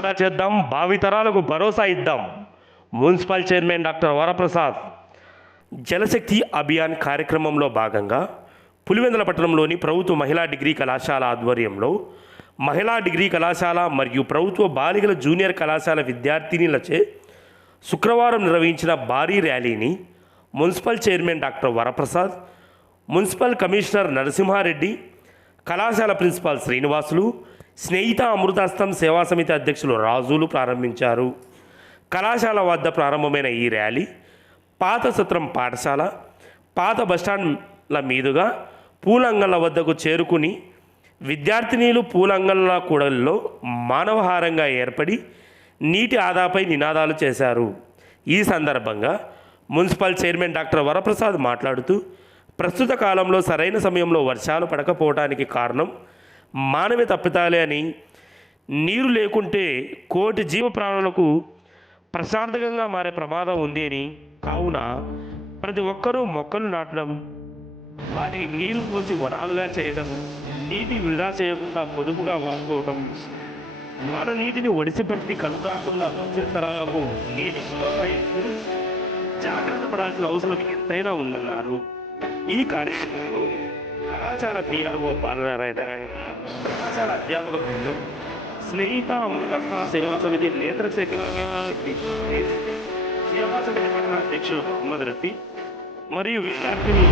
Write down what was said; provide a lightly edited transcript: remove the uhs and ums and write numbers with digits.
ఆదా చేద్దాం, భావితరాలకు భరోసా ఇద్దాం. Municipal chairman doctor Varaprasad. Jal Shakti Abhiyan కార్యక్రమంలో భాగంగా పులివెందుల పట్టణంలోని ప్రభుత్వ మహిళా డిగ్రీ కళాశాల ఆధ్వర్యంలో మహిళా డిగ్రీ కళాశాల మరియు ప్రభుత్వ బాలికల జూనియర్ కళాశాల విద్యార్థినిలచే శుక్రవారం నిర్వహించిన భారీ ర్యాలీని municipal chairman doctor Varaprasad, municipal commissioner Narasimha Reddy, కళాశాల ప్రిన్సిపాల్ శ్రీనివాసులు, స్నేహిత అమృతాస్తం సేవా సమితి అధ్యక్షులు రాజులు ప్రారంభించారు. కళాశాల వద్ద ప్రారంభమైన ఈ ర్యాలీ పాత సత్రం పాఠశాల, పాత బస్టాండ్ల మీదుగా పూలంగళ్ళ వద్దకు చేరుకుని విద్యార్థినీలు పూలంగళ్ళ కూడలిలో మానవహారంగా ఏర్పడి నీటి ఆదాపై నినాదాలు చేశారు. ఈ సందర్భంగా మున్సిపల్ చైర్మన్ డాక్టర్ వరప్రసాద్ మాట్లాడుతూ, ప్రస్తుత కాలంలో సరైన సమయంలో వర్షాలు పడకపోవడానికి కారణం మానవ తప్పిదాలే అని, నీరు లేకుంటే కోటి జీవ ప్రాణులకు ప్రశాంతంగా మారే ప్రమాదం ఉంది అని, కావున ప్రతి ఒక్కరూ మొక్కలు నాటడం, వాటికి నీరు పోసి వనాలుగా చేయడం, నీటి వృధా చేయకుండా పొదుపుగా వాడుకోవడం, మన నీటిని ఒడిసిపెట్టి కలుగాకుండా భవిష్యత్తరాలకు నీటి జాగ్రత్త పడాల్సిన అవసరం ఎంతైనా ఉందన్నారు. ఈ కార్యక్రమంలో కళాశాల పిఆర్ఓ పాల్గొనారైన కళాశాల అధ్యాపక బృందం, స్నేహిత సేవా సమితి నేత్ర సేవా సమితి పట్టణ అధ్యక్షుడు మహమ్మద్ రఫీ మరియు విద్యార్థిని